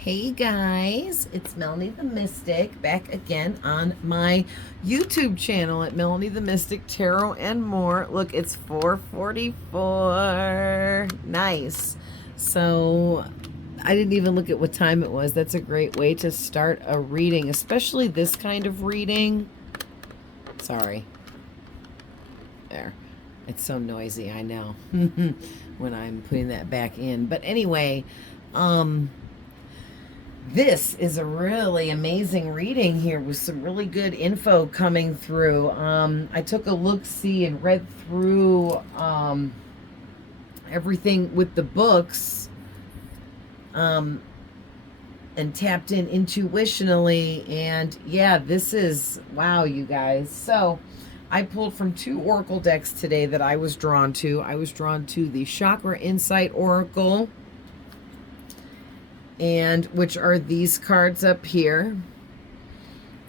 Hey guys, it's Melanie the Mystic back again on my YouTube channel at Melanie the Mystic Tarot and More. Look, it's 4:44. Nice. So I didn't even look at what time it was. That's a great way to start a reading, especially this kind of reading. Sorry. There. It's so noisy, I know, when I'm putting that back in. But anyway, this is a really amazing reading here with some really good info coming through. I took a look-see and read through everything with the books and tapped in intuitionally. And yeah, this is, wow, you guys. So I pulled from two oracle decks today that I was drawn to. I was drawn to the Chakra Insight Oracle, and which are these cards up here.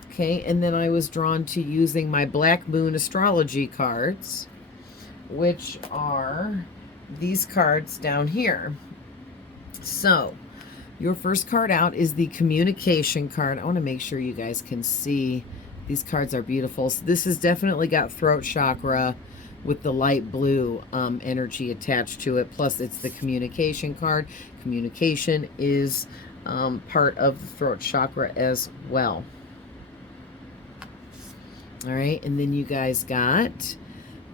Okay, and then I was drawn to using my Black Moon astrology cards, which are these cards down here. So your first card out is the communication card. I want to make sure you guys can see. These cards are beautiful. So this has definitely got throat chakra with the light blue energy attached to it. Plus, it's the communication card. Communication is part of the throat chakra as well. All right, and then you guys got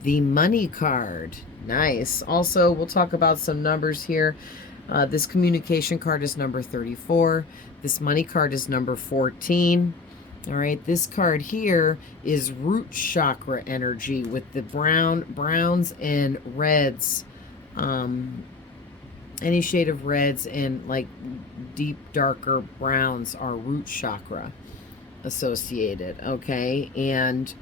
the money card. Nice. Also, we'll talk about some numbers here. This communication card is number 34. This money card is number 14. All right, this card here is root chakra energy with the browns and reds. Any shade of reds and like deep, darker browns are root chakra associated, okay? And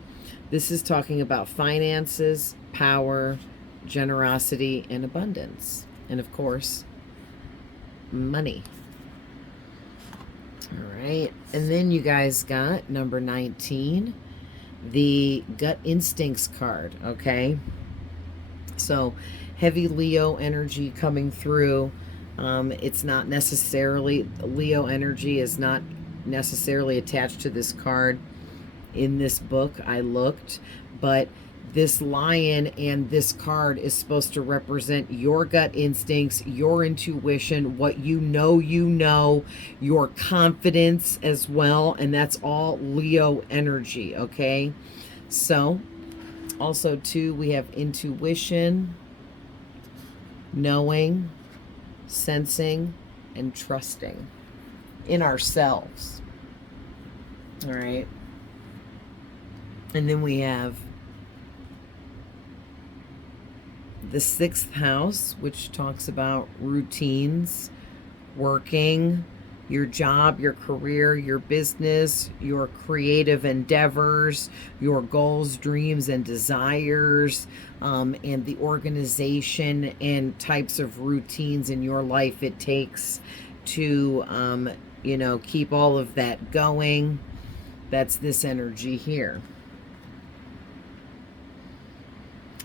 this is talking about finances, power, generosity, and abundance. And of course, money. All right, and then you guys got number 19, the gut instincts card, okay? So heavy Leo energy coming through. It's not necessarily, Leo energy is not necessarily attached to this card in this book. I looked, but this lion and this card is supposed to represent your gut instincts, your intuition, what you know, your confidence as well. And that's all Leo energy, okay? So also too, we have intuition, knowing, sensing, and trusting in ourselves. All right. And then we have the 6th house, which talks about routines, working, your job, your career, your business, your creative endeavors, your goals, dreams, and desires, and the organization and types of routines in your life it takes to, keep all of that going. That's this energy here.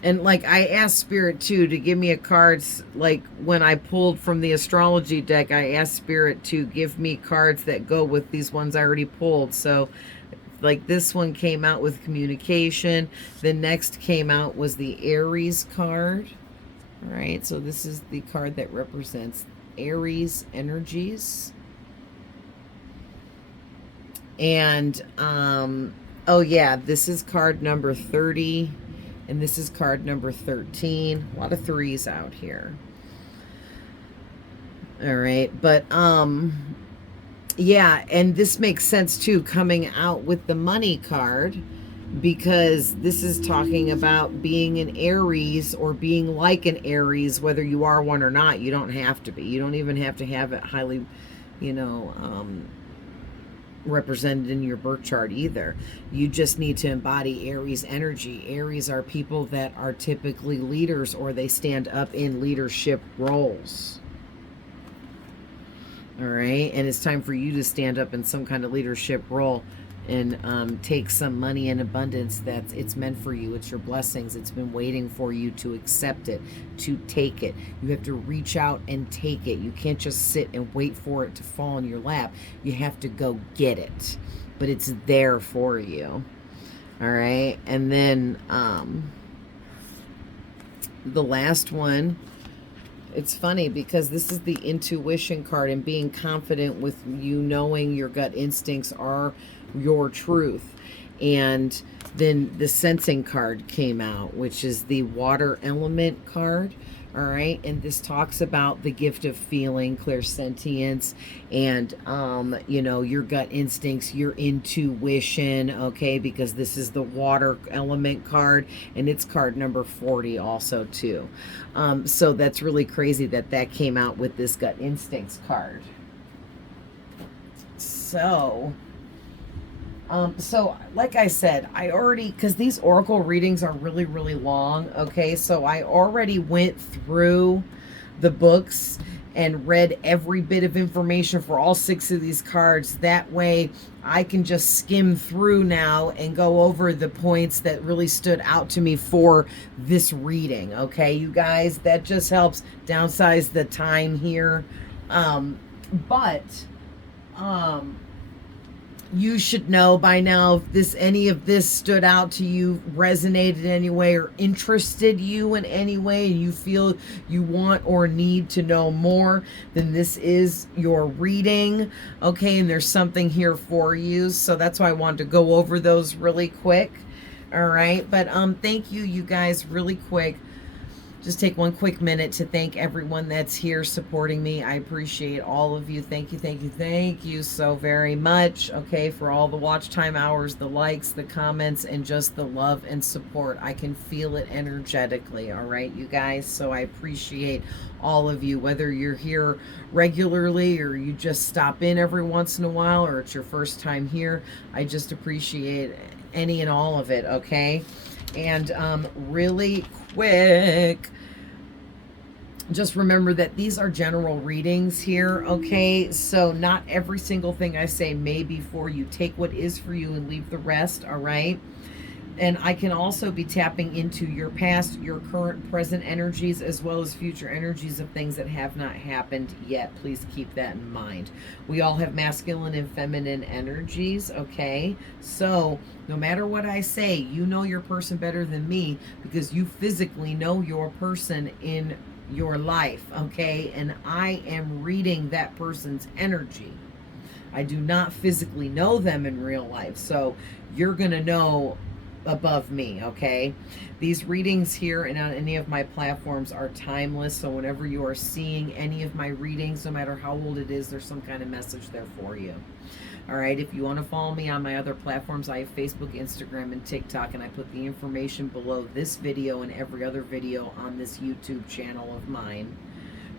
And like I asked Spirit too to give me a card, like when I pulled from the astrology deck, I asked Spirit to give me cards that go with these ones I already pulled. So like this one came out with communication. The next came out was the Aries card. All right, so this is the card that represents Aries energies. And oh yeah, this is card number 30. And this is card number 13. A lot of threes out here. All right. But, yeah. And this makes sense, too, coming out with the money card. Because this is talking about being an Aries or being like an Aries, whether you are one or not. You don't have to be. You don't even have to have it highly, represented in your birth chart either. You just need to embody Aries energy. Aries are people that are typically leaders, or they stand up in leadership roles. All right, and it's time for you to stand up in some kind of leadership role and take some money in abundance. It's meant for you. It's your blessings. It's been waiting for you to accept it, to take it. You have to reach out and take it. You can't just sit and wait for it to fall in your lap. You have to go get it, but it's there for you. All right. And then the last one, it's funny because this is the intuition card, and being confident with you knowing your gut instincts are your truth. And then the sensing card came out, which is the water element card. All right. And this talks about the gift of feeling, clairsentience, and, you know, your gut instincts, your intuition. Okay. Because this is the water element card, and it's card number 40 also too. So that's really crazy that that came out with this gut instincts card. So like I said, I already, because these oracle readings are really, really long, okay? So I already went through the books and read every bit of information for all 6 of these cards. That way I can just skim through now and go over the points that really stood out to me for this reading, okay, you guys? That just helps downsize the time here. You should know by now if any of this stood out to you, resonated in any way, or interested you in any way, and you feel you want or need to know more, then this is your reading, okay? And there's something here for you. So that's why I wanted to go over those really quick. All right. But thank you, you guys, really quick. Just take one quick minute to thank everyone that's here supporting me. I appreciate all of you. Thank you, thank you, thank you so very much, okay, for all the watch time hours, the likes, the comments, and just the love and support. I can feel it energetically, all right, you guys? So I appreciate all of you, whether you're here regularly or you just stop in every once in a while or it's your first time here. I just appreciate any and all of it, okay? And really quick, just remember that these are general readings here, okay? So not every single thing I say may be for you. Take what is for you and leave the rest, all right? And I can also be tapping into your past, your current, present energies, as well as future energies of things that have not happened yet. Please keep that in mind. We all have masculine and feminine energies, okay? So no matter what I say, you know your person better than me because you physically know your person in your life, okay? And I am reading that person's energy. I do not physically know them in real life, so you're going to know above me, okay? These readings here and on any of my platforms are timeless, so whenever you are seeing any of my readings, no matter how old it is, there's some kind of message there for you. All right, if you want to follow me on my other platforms, I have Facebook, Instagram, and TikTok, and I put the information below this video and every other video on this YouTube channel of mine.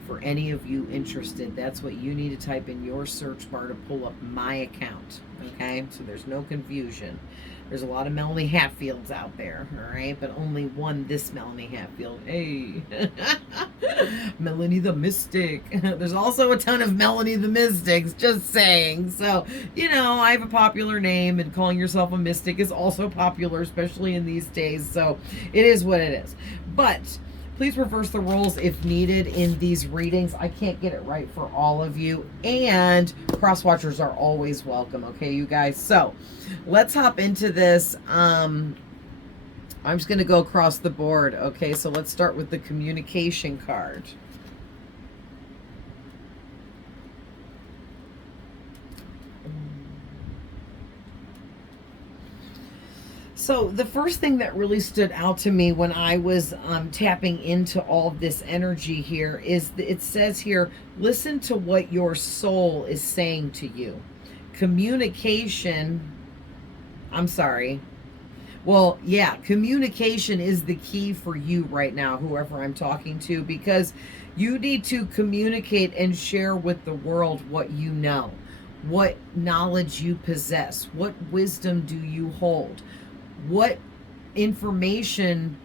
For any of you interested, that's what you need to type in your search bar to pull up my account, okay? So there's no confusion. There's a lot of Melanie Hatfields out there, all right? But only one this Melanie Hatfield. Hey, Melanie the Mystic. There's also a ton of Melanie the Mystics, just saying. So, you know, I have a popular name, and calling yourself a mystic is also popular, especially in these days. So it is what it is. But please reverse the roles if needed in these readings. I can't get it right for all of you. And cross-watchers are always welcome, okay, you guys? So let's hop into this. I'm just going to go across the board, okay? So let's start with the communication card. So the first thing that really stood out to me when I was tapping into all of this energy here is it says here, listen to what your soul is saying to you. Communication, I'm sorry. Well, yeah, communication is the key for you right now, whoever I'm talking to, because you need to communicate and share with the world what you know, what knowledge you possess, what wisdom do you hold. What information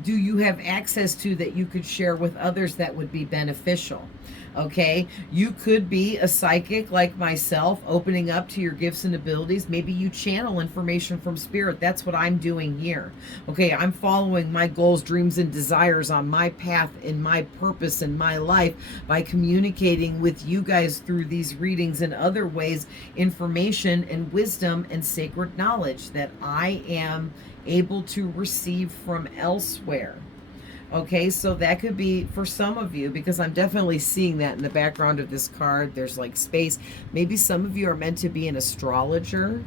do you have access to that you could share with others that would be beneficial? Okay, you could be a psychic like myself, opening up to your gifts and abilities. Maybe you channel information from spirit. That's what I'm doing here. Okay, I'm following my goals, dreams, and desires on my path and my purpose in my life by communicating with you guys through these readings and other ways, information and wisdom and sacred knowledge that I am able to receive from elsewhere. Okay, so that could be for some of you, because I'm definitely seeing that in the background of this card. There's like space. Maybe some of you are meant to be an astrologer.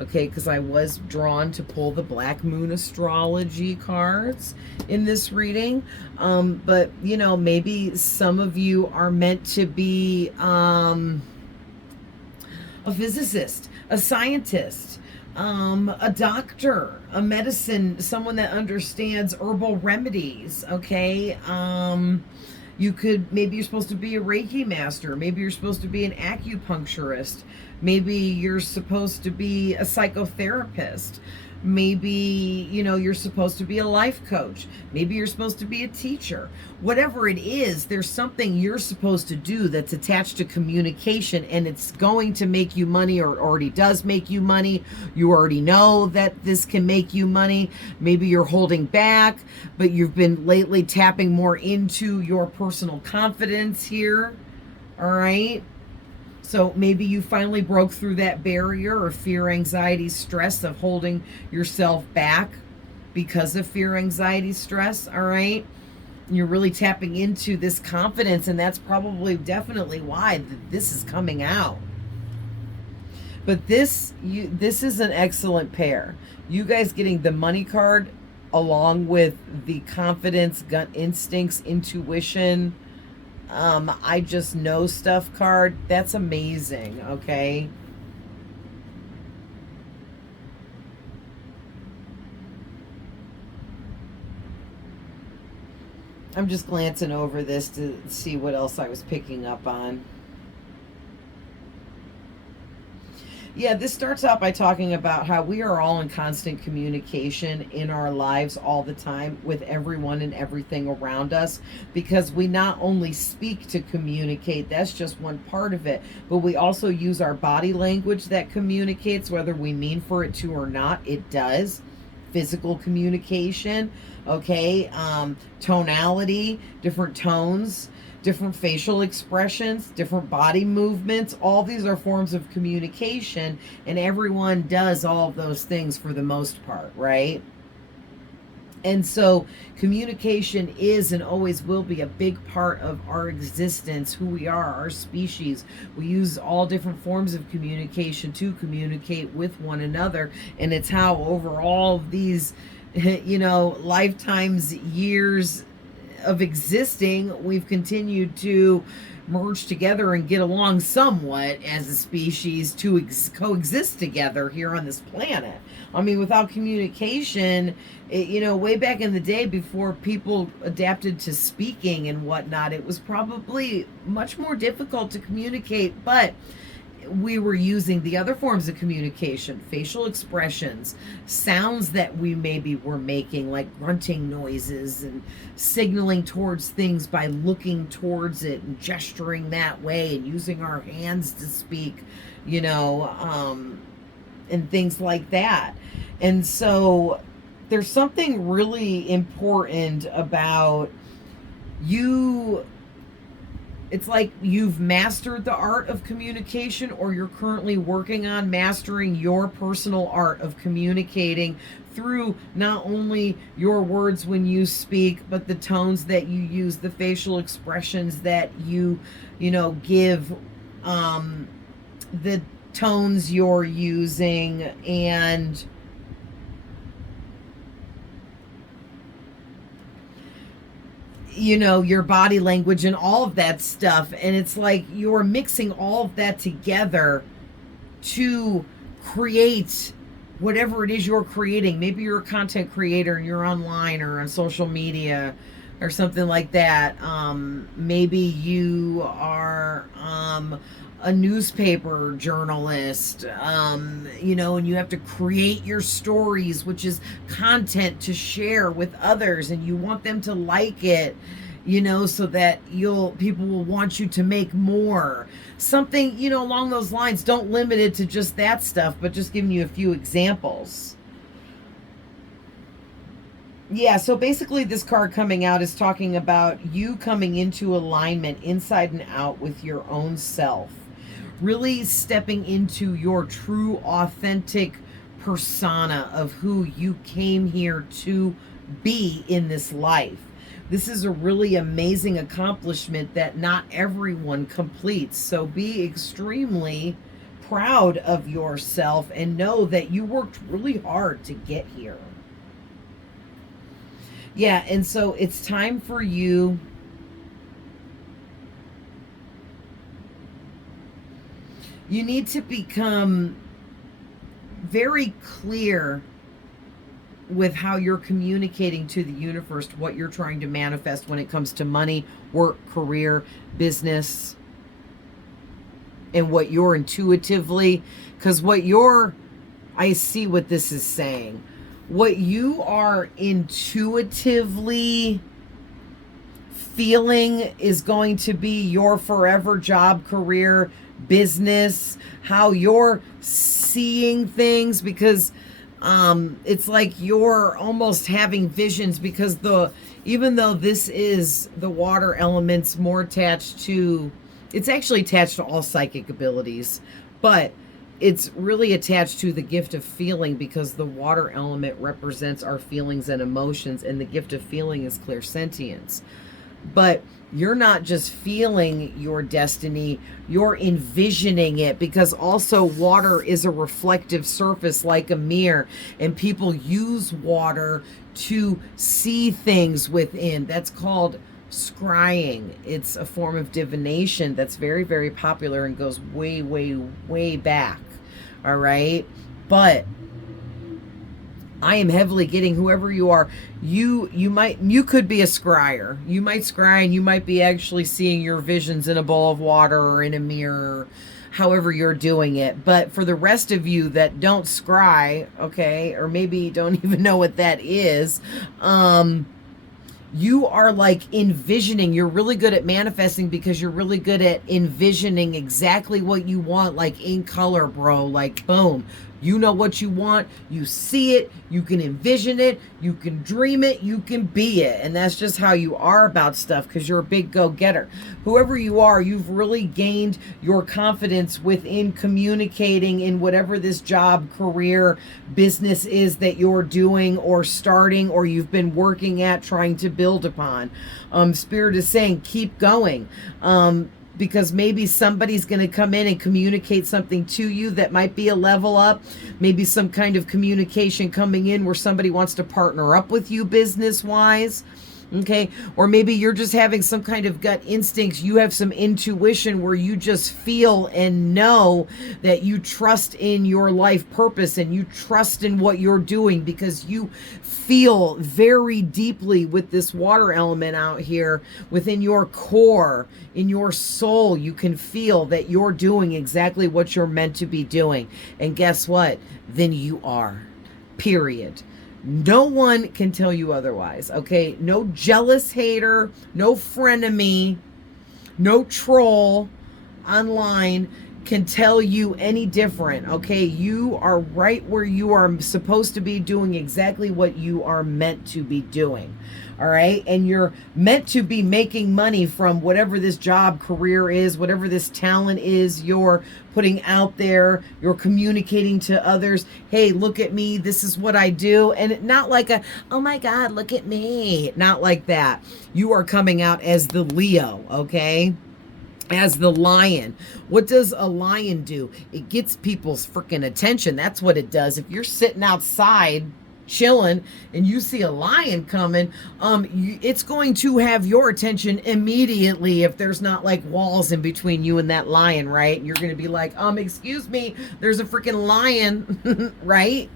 Okay, because I was drawn to pull the Black Moon astrology cards in this reading. But, you know, maybe some of you are meant to be a physicist, a scientist, a doctor, a medicine, someone that understands herbal remedies. Okay. You could, maybe you're supposed to be a Reiki master. Maybe you're supposed to be an acupuncturist. Maybe you're supposed to be a psychotherapist. Maybe, you know, you're supposed to be a life coach. Maybe you're supposed to be a teacher. Whatever it is, there's something you're supposed to do that's attached to communication, and it's going to make you money, or it already does make you money. You already know that this can make you money. Maybe you're holding back, but you've been lately tapping more into your personal confidence here. All right. So maybe you finally broke through that barrier of fear, anxiety, stress of holding yourself back because of fear, anxiety, stress. All right. You're really tapping into this confidence, and that's probably definitely why this is coming out. But this is an excellent pair. You guys getting the money card along with the confidence, gut instincts, intuition, I just know stuff card. That's amazing. Okay. I'm just glancing over this to see what else I was picking up on. Yeah, this starts out by talking about how we are all in constant communication in our lives all the time with everyone and everything around us, because we not only speak to communicate, that's just one part of it, but we also use our body language that communicates, whether we mean for it to or not, it does. Physical communication, okay, tonality, different tones, different facial expressions, different body movements. All these are forms of communication, and everyone does all of those things for the most part, right? And so communication is and always will be a big part of our existence, who we are, our species. We use all different forms of communication to communicate with one another, and it's how over all of these, you know, lifetimes, years of existing, we've continued to merge together and get along somewhat as a species to coexist together here on this planet. I mean, without communication, you know, way back in the day before people adapted to speaking and whatnot, it was probably much more difficult to communicate, but we were using the other forms of communication, facial expressions, sounds that we maybe were making, like grunting noises, and signaling towards things by looking towards it and gesturing that way, and using our hands to speak, you know, and things like that. And so there's something really important about you. It's like you've mastered the art of communication, or you're currently working on mastering your personal art of communicating through not only your words when you speak, but the tones that you use, the facial expressions that you know, give, the tones you're using, and you know, your body language and all of that stuff. And it's like you're mixing all of that together to create whatever it is you're creating. Maybe you're a content creator and you're online or on social media or something like that. Maybe you are a newspaper journalist, you know, and you have to create your stories, which is content to share with others, and you want them to like it, you know, so that people will want you to make more. Something, you know, along those lines. Don't limit it to just that stuff, but just giving you a few examples. Yeah, so basically this card coming out is talking about you coming into alignment inside and out with your own self. Really stepping into your true, authentic persona of who you came here to be in this life. This is a really amazing accomplishment that not everyone completes. So be extremely proud of yourself and know that you worked really hard to get here. Yeah, and so it's time for you need to become very clear with how you're communicating to the universe what you're trying to manifest when it comes to money, work, career, business, and what you're intuitively, because I see what this is saying. What you are intuitively feeling is going to be your forever job, career, business, how you're seeing things, because it's like you're almost having visions, because even though this is the water element's more attached to, it's actually attached to all psychic abilities, but it's really attached to the gift of feeling, because the water element represents our feelings and emotions, and the gift of feeling is clairsentience. But you're not just feeling your destiny, you're envisioning it, because also water is a reflective surface like a mirror, and people use water to see things within. That's called scrying. It's a form of divination that's very, very popular and goes way, way, way back. All right. But I am heavily getting, whoever you are, you could be a scryer. You might scry, and you might be actually seeing your visions in a bowl of water or in a mirror, however you're doing it. But for the rest of you that don't scry, okay, or maybe don't even know what that is, you are like envisioning. You're really good at manifesting, because you're really good at envisioning exactly what you want, like in color, bro. Like, boom. You know what you want. You see it. You can envision it. You can dream it. You can be it. And that's just how you are about stuff, because you're a big go-getter. Whoever you are, you've really gained your confidence within communicating in whatever this job, career, business is that you're doing or starting, or you've been working at, trying to build upon. Spirit is saying, keep going. Because maybe somebody's going to come in and communicate something to you that might be a level up. Maybe some kind of communication coming in where somebody wants to partner up with you business-wise. Okay, or maybe you're just having some kind of gut instincts. You have some intuition where you just feel and know that you trust in your life purpose, and you trust in what you're doing, because you feel very deeply with this water element out here within your core, in your soul. You can feel that you're doing exactly what you're meant to be doing. And guess what? Then you are. Period. No one can tell you otherwise, okay? No jealous hater, no frenemy, no troll online can tell you any different, okay? You are right where you are supposed to be, doing exactly what you are meant to be doing, all right? And you're meant to be making money from whatever this job, career is, whatever this talent is you're putting out there. You're communicating to others, hey, look at me, this is what I do. And not like a, oh my God, look at me. Not like that. You are coming out as the Leo, okay? As the lion. What does a lion do? It gets people's freaking attention. That's what it does. If you're sitting outside chilling and you see a lion coming, it's going to have your attention immediately. If there's not like walls in between you and that lion, right? You're going to be like, excuse me, there's a freaking lion, right?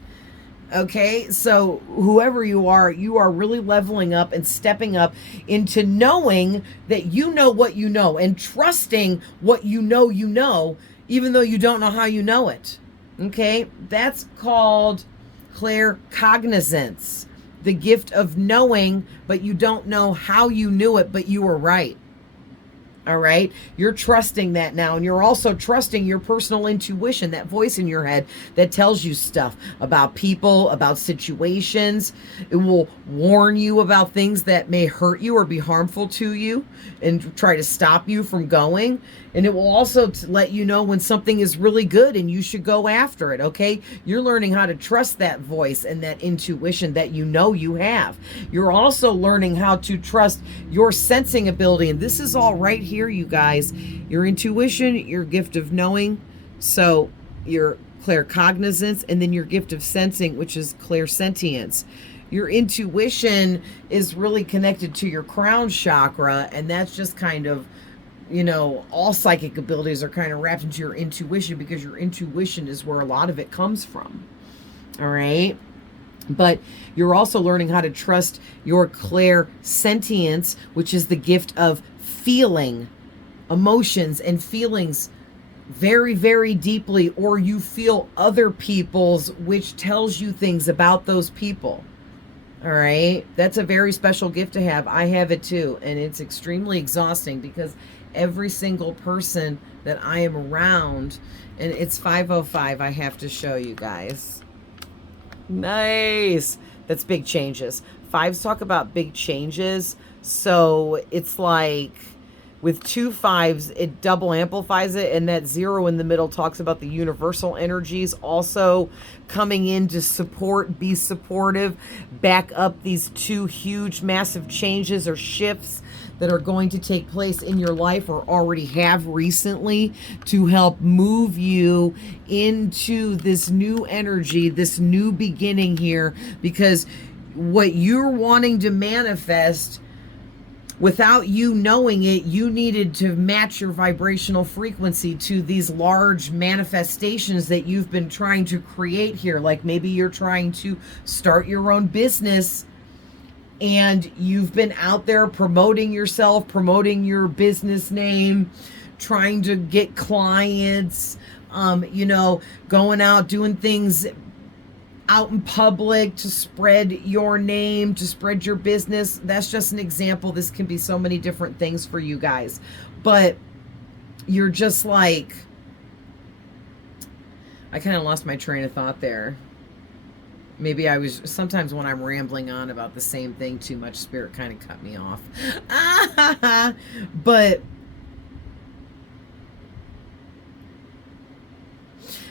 Okay, so whoever you are really leveling up and stepping up into knowing that you know what you know, and trusting what you know, even though you don't know how you know it. Okay, that's called claircognizance. the gift of knowing, but you don't know how you knew it, but you were right. All right. You're trusting that now. And you're also trusting your personal intuition, that voice in your head that tells you stuff about people, about situations. It will warn you about things that may hurt you or be harmful to you and try to stop you from going. And it will also let you know when something is really good and you should go after it. Okay. You're learning how to trust that voice and that intuition that you know you have. You're also learning how to trust your sensing ability. And this is all right here, you guys. Your intuition, your gift of knowing. So your claircognizance, and then your gift of sensing, which is clairsentience. Your intuition is really connected to your crown chakra, and that's just kind of, you know, all psychic abilities are kind of wrapped into your intuition, because your intuition is where a lot of it comes from. All right. But you're also learning how to trust your clairsentience, which is the gift of feeling emotions and feelings very, very deeply, or you feel other people's, which tells you things about those people. All right. That's a very special gift to have. I have it too. And it's extremely exhausting, because every single person that I am around, and it's 5:05, I have to show you guys. Nice. That's big changes. Fives talk about big changes. So it's like with 2 5s, it double amplifies it. And that 0 in the middle talks about the universal energies also coming in to support, be supportive, back up these 2 huge, massive changes or shifts that are going to take place in your life, or already have recently, to help move you into this new energy, this new beginning here. Because what you're wanting to manifest, without you knowing it, you needed to match your vibrational frequency to these large manifestations that you've been trying to create here. Like maybe you're trying to start your own business, and you've been out there promoting yourself, promoting your business name, trying to get clients, you know, going out, doing things out in public to spread your name, to spread your business. That's just an example. This can be so many different things for you guys. But you're just like, I kind of lost my train of thought there. Maybe I was, sometimes when I'm rambling on about the same thing too much, Spirit kind of cut me off.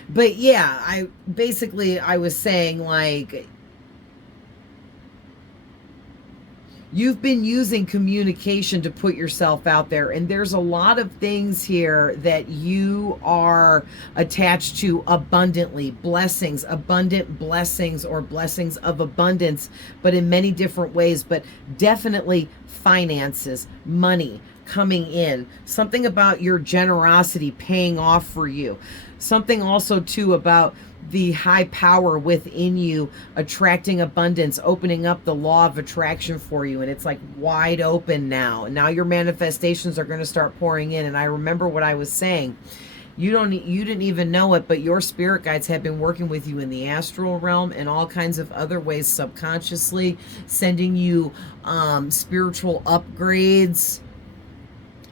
But yeah, I was saying, like, you've been using communication to put yourself out there, and there's a lot of things here that you are attached to abundantly. Blessings, abundant blessings, or blessings of abundance, but in many different ways. But definitely finances, money coming in, something about your generosity paying off for you. Something also too about the high power within you attracting abundance, opening up the law of attraction for you. And it's like wide open now. And now your manifestations are going to start pouring in. And I remember what I was saying. You didn't even know it, but your spirit guides have been working with you in the astral realm and all kinds of other ways, subconsciously, sending you spiritual upgrades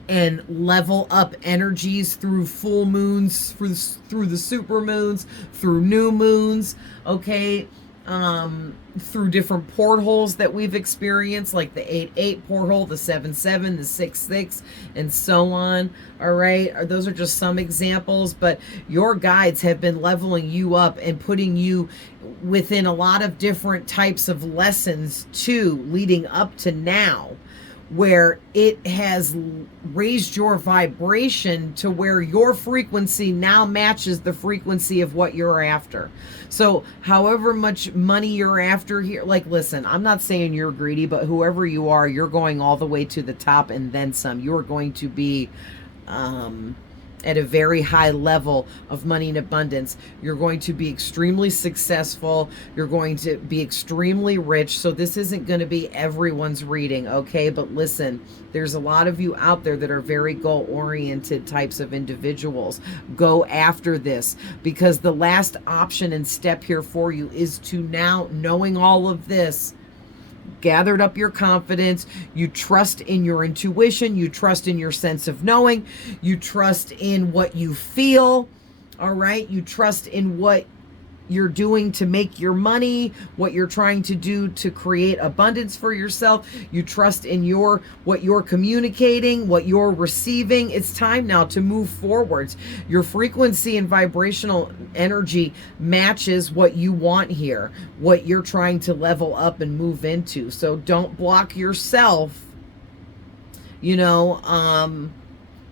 and level up energies through full moons, through the super moons, through new moons, okay, through different portholes that we've experienced, like the 8-8 porthole, the 7-7, the 6-6, and so on. All right, those are just some examples, but your guides have been leveling you up and putting you within a lot of different types of lessons too, leading up to now, where it has raised your vibration to where your frequency now matches the frequency of what you're after. So however much money you're after here, like, listen, I'm not saying you're greedy, but whoever you are, you're going all the way to the top and then some. You're going to be at a very high level of money and abundance. You're going to be extremely successful. You're going to be extremely rich. So this isn't going to be everyone's reading, okay? But listen, there's a lot of you out there that are very goal-oriented types of individuals. Go after this, because the last option and step here for you is to, now knowing all of this, gathered up your confidence. You trust in your intuition. You trust in your sense of knowing. You trust in what you feel. All right. You trust in what you're doing to make your money, what you're trying to do to create abundance for yourself. You trust in what you're communicating, what you're receiving. It's time now to move forwards. Your frequency and vibrational energy matches what you want here, what you're trying to level up and move into. So don't block yourself,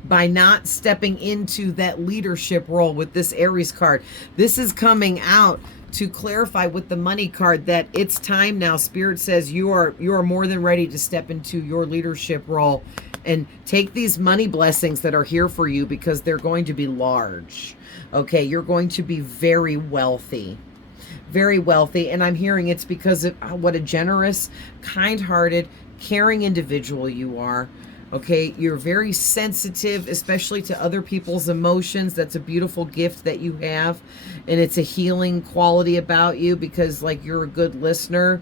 by not stepping into that leadership role with this Aries card. This is coming out to clarify with the money card that it's time now. Spirit says you are more than ready to step into your leadership role and take these money blessings that are here for you, because they're going to be large. Okay, you're going to be very wealthy. Very wealthy. And I'm hearing it's because of what a generous, kind-hearted, caring individual you are. Okay, you're very sensitive, especially to other people's emotions. That's a beautiful gift that you have. And it's a healing quality about you, because like you're a good listener.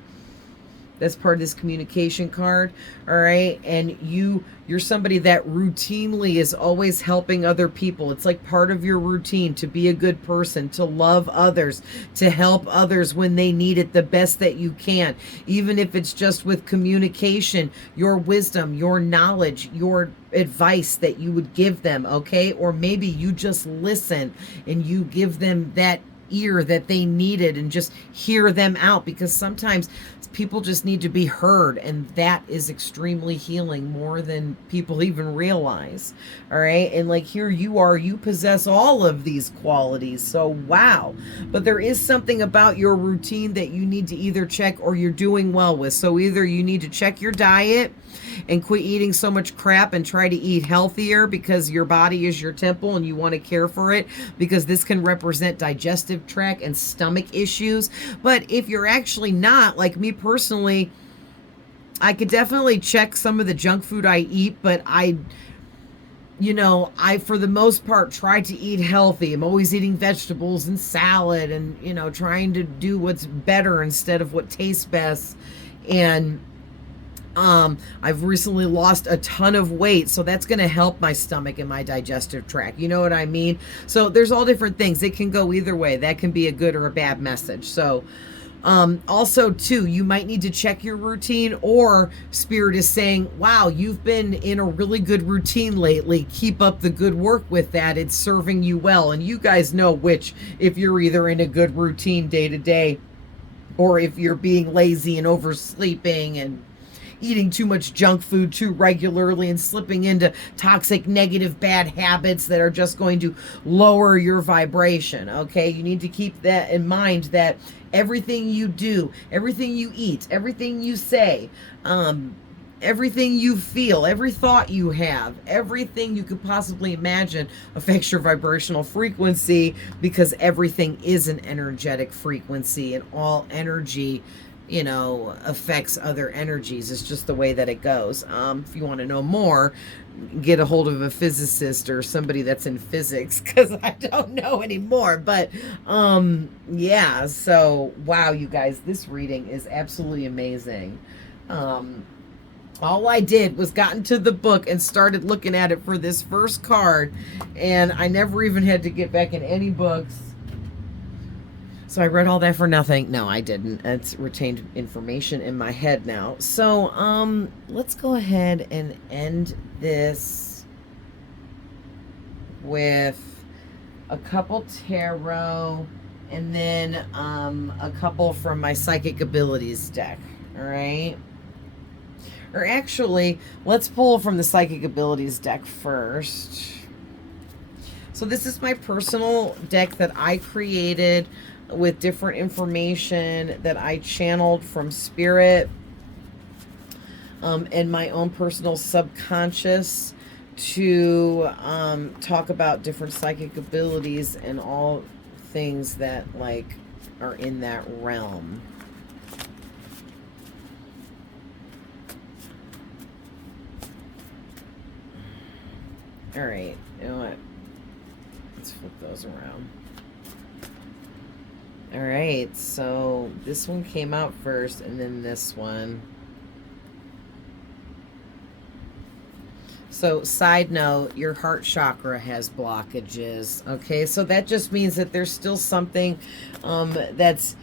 That's part of this communication card. All right. And you're somebody that routinely is always helping other people. It's like part of your routine to be a good person, to love others, to help others when they need it the best that you can. Even if it's just with communication, your wisdom, your knowledge, your advice that you would give them. Okay. Or maybe you just listen and you give them that ear that they needed and just hear them out, because sometimes people just need to be heard, and that is extremely healing, more than people even realize. All right. And like here you possess all of these qualities. So wow. But there is something about your routine that you need to either check or you're doing well with. So either you need to check your diet and quit eating so much crap and try to eat healthier, because your body is your temple and you want to care for it, because this can represent digestive tract and stomach issues. But if you're actually not, like me personally, I could definitely check some of the junk food I eat, but I for the most part try to eat healthy. I'm always eating vegetables and salad and, trying to do what's better instead of what tastes best. And I've recently lost a ton of weight, so that's going to help my stomach and my digestive tract. You know what I mean? So there's all different things. It can go either way. That can be a good or a bad message. So, also too, you might need to check your routine, or Spirit is saying, wow, you've been in a really good routine lately. Keep up the good work with that. It's serving you well. And you guys know if you're either in a good routine day to day, or if you're being lazy and oversleeping and eating too much junk food too regularly and slipping into toxic, negative, bad habits that are just going to lower your vibration. Okay, you need to keep that in mind, that everything you do, everything you eat, everything you say, everything you feel, every thought you have, everything you could possibly imagine affects your vibrational frequency, because everything is an energetic frequency, and all energy affects other energies. It's just the way that it goes. If you want to know more, get a hold of a physicist or somebody that's in physics, because I don't know anymore. But yeah, so wow, you guys, this reading is absolutely amazing. All I did was got into the book and started looking at it for this first card, and I never even had to get back in any books. So I read all that for nothing. No, I didn't. It's retained information in my head now. So let's go ahead and end this with a couple tarot, and then a couple from my Psychic Abilities deck. All right. Or actually, let's pull from the Psychic Abilities deck first. So this is my personal deck that I created with different information that I channeled from Spirit and my own personal subconscious to talk about different psychic abilities and all things that are in that realm. All right, you know what? Let's flip those around. All right, so this one came out first, and then this one. So, side note, your heart chakra has blockages. Okay, so that just means that there's still something that's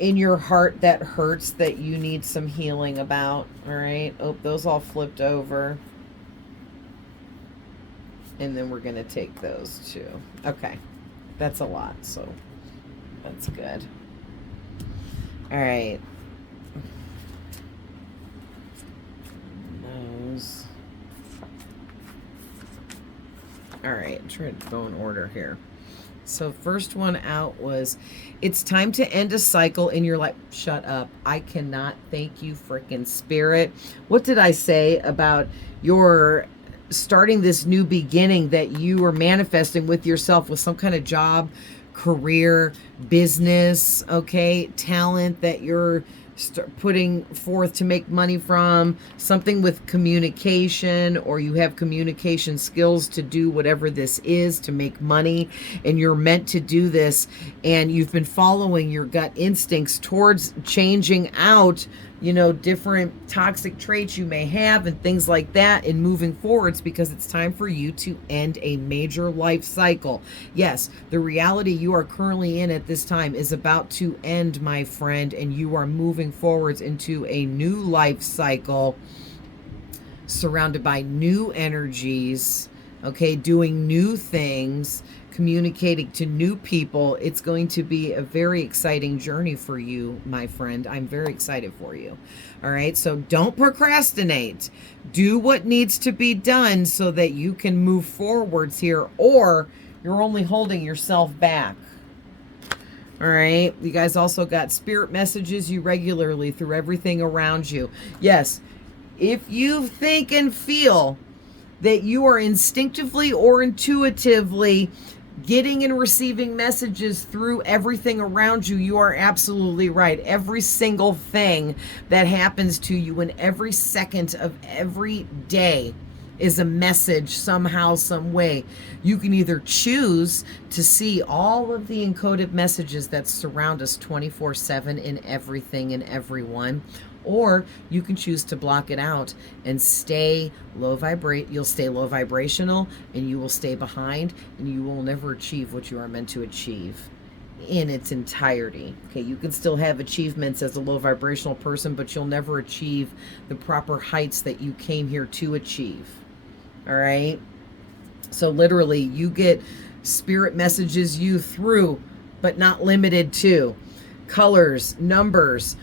in your heart that hurts that you need some healing about. All right. Oh, those all flipped over. And then we're going to take those too. Okay. That's a lot. So that's good. All right. Those. All right. I'm trying to go in order here. So first one out was, it's time to end a cycle in your life. Shut up. I cannot thank you, freaking spirit. What did I say about your starting this new beginning that you are manifesting with yourself, with some kind of job, career, business, okay, talent that you're putting forth to make money from, something with communication, or you have communication skills to do whatever this is to make money, and you're meant to do this, and you've been following your gut instincts towards changing out, you know, different toxic traits you may have and things like that, and moving forwards, because it's time for you to end a major life cycle. Yes, the reality you are currently in at this time is about to end, my friend, and you are moving forwards into a new life cycle surrounded by new energies, okay, doing new things, communicating to new people. It's going to be a very exciting journey for you, my friend. I'm very excited for you. All right, so don't procrastinate. Do what needs to be done so that you can move forwards here, or you're only holding yourself back. All right, you guys also got spirit messages you regularly through everything around you. Yes, if you think and feel that you are instinctively or intuitively getting and receiving messages through everything around you, you are absolutely right. Every single thing that happens to you in every second of every day is a message somehow, some way. You can either choose to see all of the encoded messages that surround us 24/7 in everything and everyone, or you can choose to block it out and stay low vibrate. You'll stay low vibrational, and you will stay behind, and you will never achieve what you are meant to achieve in its entirety. Okay, you can still have achievements as a low vibrational person, but you'll never achieve the proper heights that you came here to achieve. All right, so literally you get spirit messages you through, but not limited to, colors, numbers,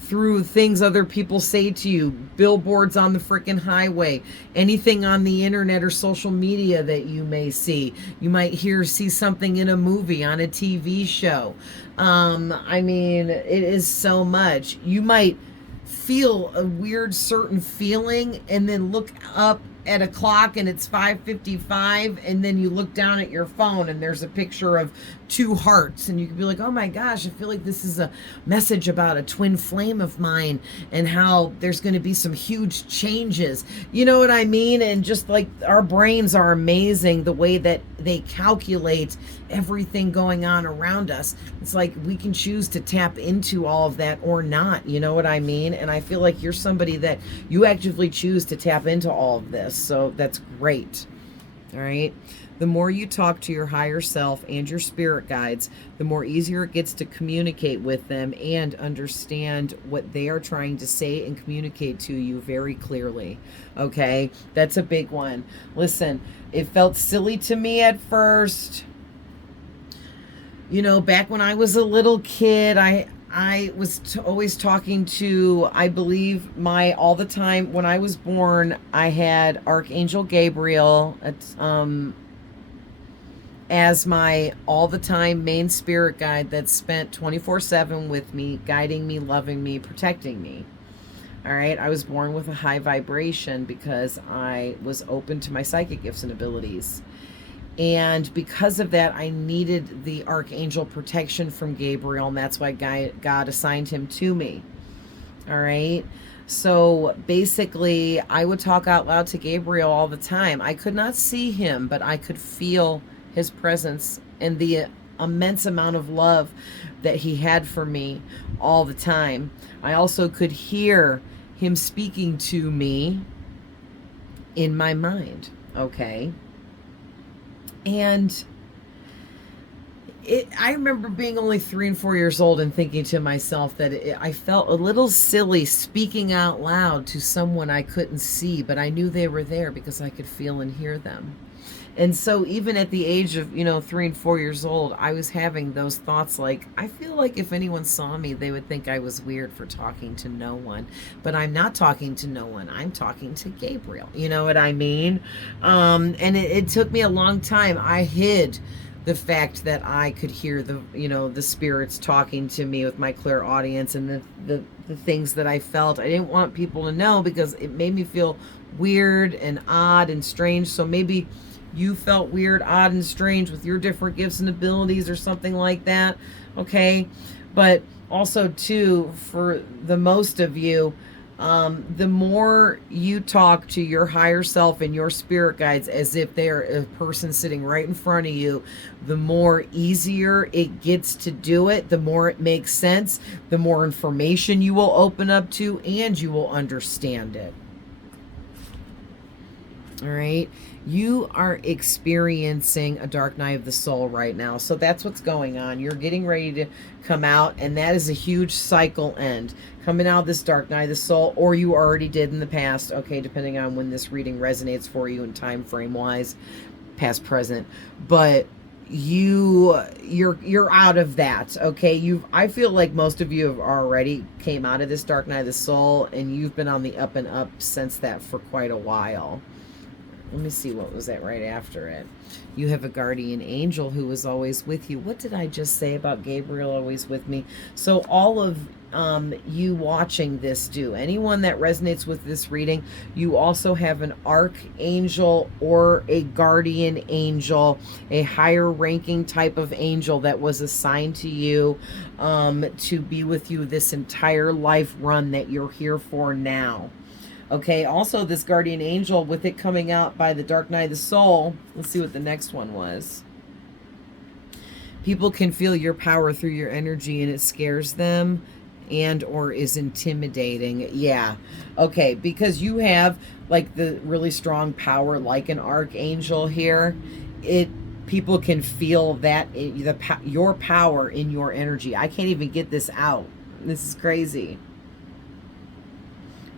through things other people say to you, billboards on the freaking highway, anything on the internet or social media that you may see. You might see something in a movie, on a TV show. I mean, it is so much. You might feel a weird certain feeling and then look up at a clock and it's 5:55, and then you look down at your phone and there's a picture of 2 hearts, and you can be like, oh my gosh, I feel like this is a message about a twin flame of mine and how there's going to be some huge changes. You know what I mean? And just like, our brains are amazing the way that they calculate everything going on around us. It's like we can choose to tap into all of that or not. You know what I mean? And I feel like you're somebody that you actively choose to tap into all of this. So that's great. All right. The more you talk to your higher self and your spirit guides, the more easier it gets to communicate with them and understand what they are trying to say and communicate to you very clearly. Okay, that's a big one. Listen, it felt silly to me at first. You know, back when I was a little kid, I was always talking to, I believe, all the time when I was born, I had Archangel Gabriel as my all the time main spirit guide that spent 24/7 with me, guiding me, loving me, protecting me. All right, I was born with a high vibration because I was open to my psychic gifts and abilities. And because of that, I needed the archangel protection from Gabriel, and that's why God assigned him to me. All right. So basically, I would talk out loud to Gabriel all the time. I could not see him, but I could feel his presence and the immense amount of love that he had for me all the time. I also could hear him speaking to me in my mind. okay? And I remember being only 3 and 4 years old and thinking to myself that I felt a little silly speaking out loud to someone I couldn't see, but I knew they were there because I could feel and hear them. And so even at the age of, 3 and 4 years old, I was having those thoughts like, I feel like if anyone saw me, they would think I was weird for talking to no one. But I'm not talking to no one. I'm talking to Gabriel. You know what I mean? And it took me a long time. I hid the fact that I could hear the spirits talking to me with my clairaudience and the things that I felt. I didn't want people to know because it made me feel weird and odd and strange. So maybe you felt weird, odd, and strange with your different gifts and abilities or something like that, okay? But also, too, for the most of you, the more you talk to your higher self and your spirit guides as if they're a person sitting right in front of you, the more easier it gets to do it, the more it makes sense, the more information you will open up to, and you will understand it. All right. You are experiencing a dark night of the soul right now. So that's what's going on. You're getting ready to come out, and that is a huge cycle end. Coming out of this dark night of the soul, or you already did in the past, okay, depending on when this reading resonates for you and time frame wise, past, present. But you're out of that, okay? I feel like most of you have already came out of this dark night of the soul, and you've been on the up and up since that for quite a while. Let me see, what was that right after it? You have a guardian angel who was always with you. What did I just say about Gabriel always with me? So all of you watching this do. Anyone that resonates with this reading, you also have an archangel or a guardian angel, a higher ranking type of angel that was assigned to you to be with you this entire life run that you're here for now. Okay, also this guardian angel, with it coming out by the dark night of the soul, let's see what the next one was. People can feel your power through your energy and it scares them and or is intimidating. Yeah, okay, because you have like the really strong power like an archangel here. People can feel that, your power in your energy. I can't even get this out. This is crazy.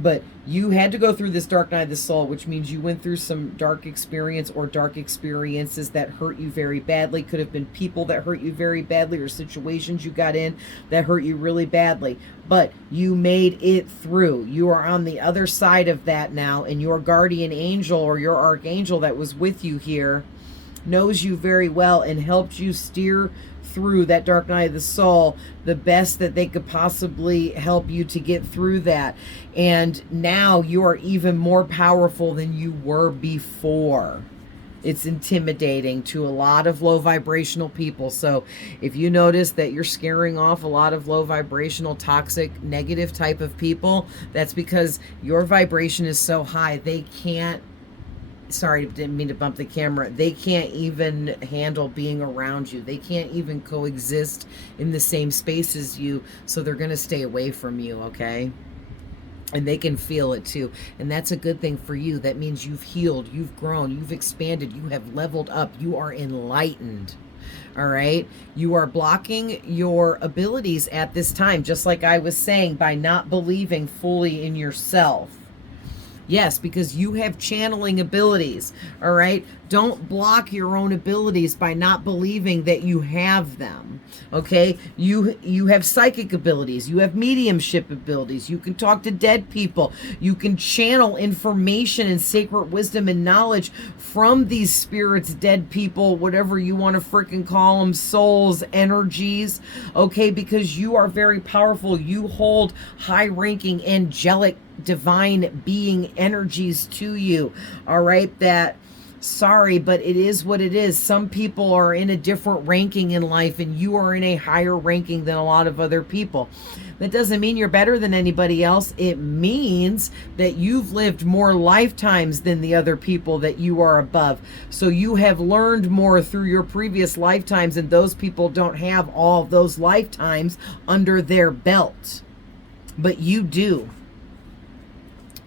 But you had to go through this dark night of the soul, which means you went through some dark experience or dark experiences that hurt you very badly. Could have been people that hurt you very badly or situations you got in that hurt you really badly. But you made it through. You are on the other side of that now, and your guardian angel or your archangel that was with you here knows you very well and helped you steer through that dark night of the soul the best that they could possibly help you to get through that. And now you are even more powerful than you were before. It's intimidating to a lot of low vibrational people. So if you notice that you're scaring off a lot of low vibrational, toxic, negative type of people, that's because your vibration is so high they can't, sorry, didn't mean to bump the camera. They can't even handle being around you. They can't even coexist in the same space as you. So they're going to stay away from you, okay? And they can feel it too. And that's a good thing for you. That means you've healed, you've grown, you've expanded, you have leveled up, you are enlightened. All right. You are blocking your abilities at this time, just like I was saying, by not believing fully in yourself. Yes, because you have channeling abilities, all right? Don't block your own abilities by not believing that you have them, okay? You have psychic abilities. You have mediumship abilities. You can talk to dead people. You can channel information and sacred wisdom and knowledge from these spirits, dead people, whatever you want to freaking call them, souls, energies, okay? Because you are very powerful. You hold high-ranking angelic divine being energies to you, all right? That, sorry, but it is what it is. Some people are in a different ranking in life and you are in a higher ranking than a lot of other people. That doesn't mean you're better than anybody else. It means that you've lived more lifetimes than the other people that you are above. So you have learned more through your previous lifetimes, and those people don't have all of those lifetimes under their belt, but you do.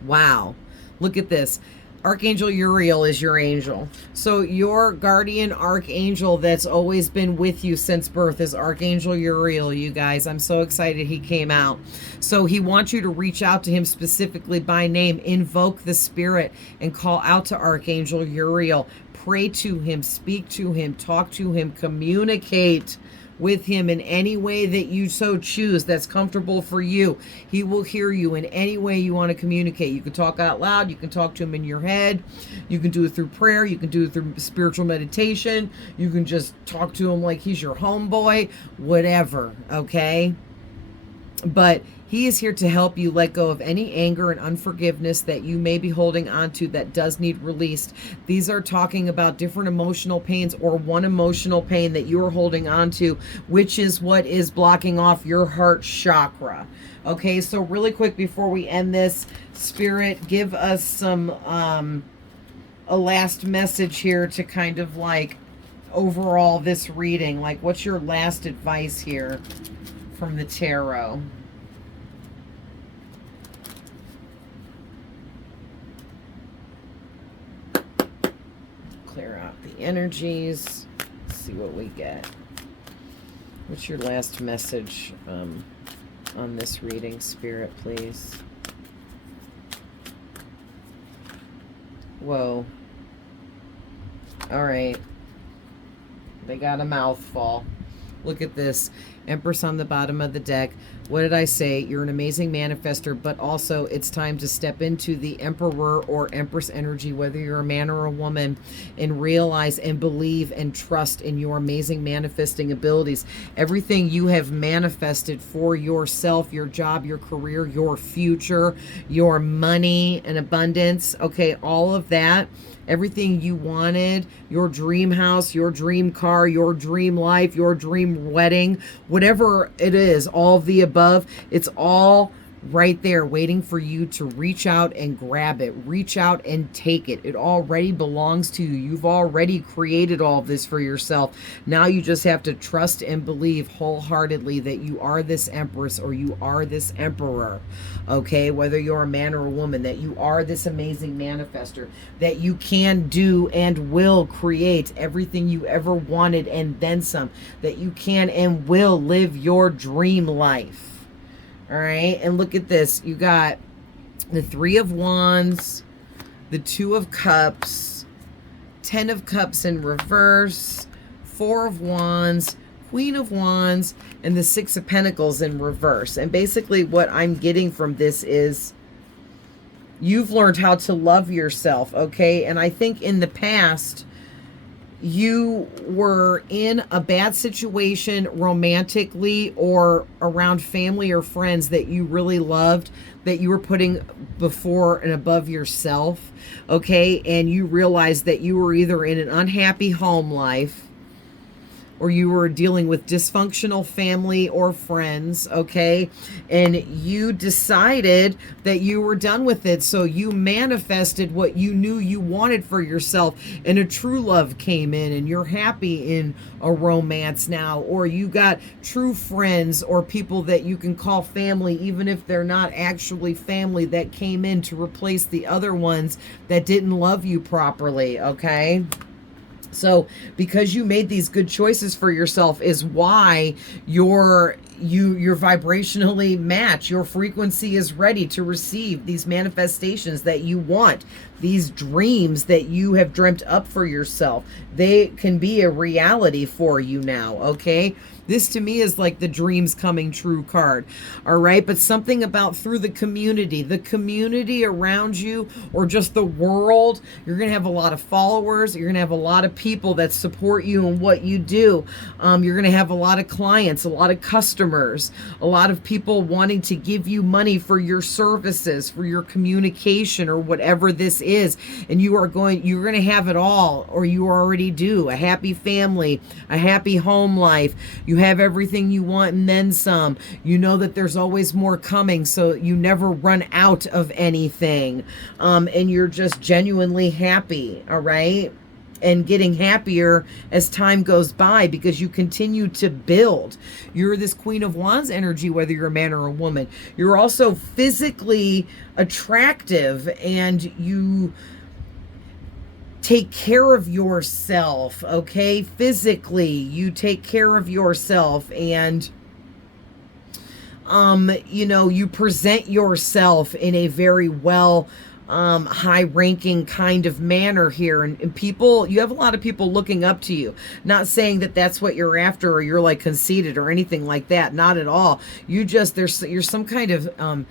Wow. Look at this. Archangel Uriel is your angel. So your guardian archangel that's always been with you since birth is Archangel Uriel, you guys. I'm so excited he came out. So he wants you to reach out to him specifically by name, invoke the spirit, and call out to Archangel Uriel. Pray to him, speak to him, talk to him, communicate with him in any way that you so choose that's comfortable for you. He will hear you in any way you want to communicate. You can talk out loud, you can talk to him in your head, you can do it through prayer, you can do it through spiritual meditation, you can just talk to him like he's your homeboy, whatever, okay? But he is here to help you let go of any anger and unforgiveness that you may be holding on to that does need released. These are talking about different emotional pains or one emotional pain that you're holding on to, which is what is blocking off your heart chakra. Okay, so really quick before we end this, Spirit, give us some, a last message here to kind of like overall this reading. Like, what's your last advice here from the tarot? Clear out the energies. Let's see what we get. What's your last message on this reading, Spirit, please? Whoa. All right. They got a mouthful. Look at this. Empress on the bottom of the deck. What did I say? You're an amazing manifester, but also it's time to step into the Emperor or Empress energy, whether you're a man or a woman, and realize and believe and trust in your amazing manifesting abilities. Everything you have manifested for yourself, your job, your career, your future, your money and abundance, okay, all of that, everything you wanted, your dream house, your dream car, your dream life, your dream wedding, whatever it is, all of the above, it's all right there waiting for you to reach out and grab it, reach out and take it. It already belongs to you. You've already created all of this for yourself. Now you just have to trust and believe wholeheartedly that you are this Empress or you are this Emperor, okay? Whether you're a man or a woman, that you are this amazing manifester, that you can do and will create everything you ever wanted and then some, that you can and will live your dream life. All right, and look at this. You got the Three of Wands, the Two of Cups, 10 of Cups in reverse, Four of Wands, Queen of Wands, and the Six of Pentacles in reverse. And basically what I'm getting from this is you've learned how to love yourself, okay? And I think in the past, you were in a bad situation romantically or around family or friends that you really loved, that you were putting before and above yourself, okay? And you realized that you were either in an unhappy home life or you were dealing with dysfunctional family or friends, okay? And you decided that you were done with it. So you manifested what you knew you wanted for yourself, and a true love came in, and you're happy in a romance now, or you got true friends or people that you can call family, even if they're not actually family, that came in to replace the other ones that didn't love you properly, okay? So because you made these good choices for yourself is why you're vibrationally match. Your frequency is ready to receive these manifestations that you want, these dreams that you have dreamt up for yourself. They can be a reality for you now, okay? This to me is like the dreams coming true card, all right? But something about through the community around you, or just the world, you're going to have a lot of followers. You're going to have a lot of people that support you in what you do. You're going to have a lot of clients, a lot of customers, a lot of people wanting to give you money for your services, for your communication, or whatever this is. And you're going to have it all, or you already do. A happy family, a happy home life. You have everything you want and then some. You know that there's always more coming, so you never run out of anything. And you're just genuinely happy, all right? And getting happier as time goes by because you continue to build. You're this Queen of Wands energy, whether you're a man or a woman. You're also physically attractive, and take care of yourself, okay? Physically, you take care of yourself, and you know, you present yourself in a very well high ranking kind of manner here, and people, you have a lot of people looking up to you. Not saying that that's what you're after, or you're like conceited or anything like that, not at all. You just, you're some kind of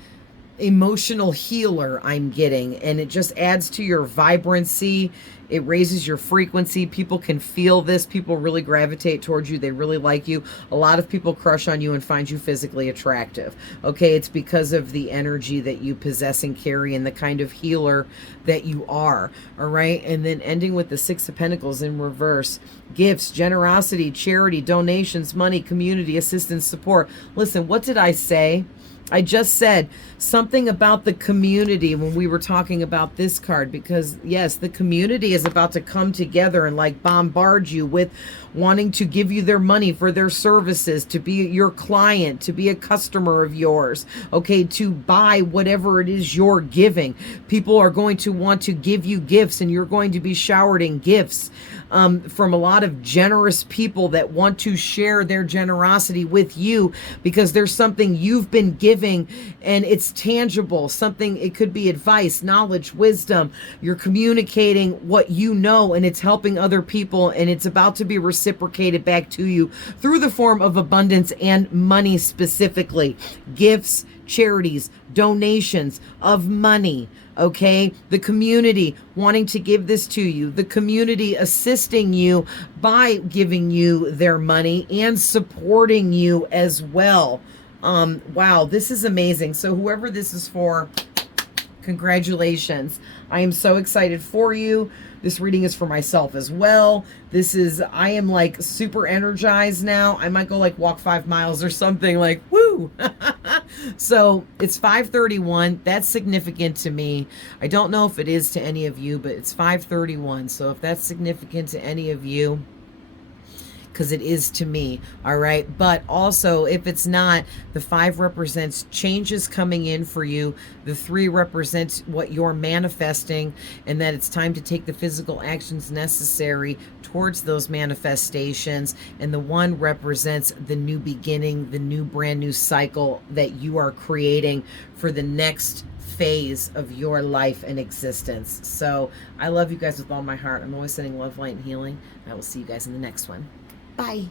emotional healer, I'm getting, and it just adds to your vibrancy. It raises your frequency. People can feel this. People really gravitate towards you. They really like you. A lot of people crush on you and find you physically attractive. Okay, it's because of the energy that you possess and carry, and the kind of healer that you are. All right, and then ending with the Six of Pentacles in reverse. Gifts, generosity, charity, donations, money, community, assistance, support. Listen, what did I say? I just said something about the community when we were talking about this card, because yes, the community is about to come together and like bombard you with wanting to give you their money for their services, to be your client, to be a customer of yours, okay, to buy whatever it is you're giving. People are going to want to give you gifts, and you're going to be showered in gifts from a lot of generous people that want to share their generosity with you, because there's something you've been giving and it's tangible. Something, it could be advice, knowledge, wisdom. You're communicating what you know, and it's helping other people, and it's about to be reciprocated back to you through the form of abundance and money, specifically gifts, charities, donations of money. Okay, the community wanting to give this to you, the community assisting you by giving you their money and supporting you as well. Wow, this is amazing. So whoever this is for, congratulations. I am so excited for you. This reading is for myself as well. This is, I am like super energized now. I might go like walk 5 miles or something, like, woo. So it's 5:31. That's significant to me. I don't know if it is to any of you, but it's 5:31. So if that's significant to any of you, because it is to me, all right? But also, if it's not, the 5 represents changes coming in for you. The 3 represents what you're manifesting, and that it's time to take the physical actions necessary towards those manifestations. And the 1 represents the new beginning, the new brand new cycle that you are creating for the next phase of your life and existence. So I love you guys with all my heart. I'm always sending love, light, and healing. I will see you guys in the next one. Bye.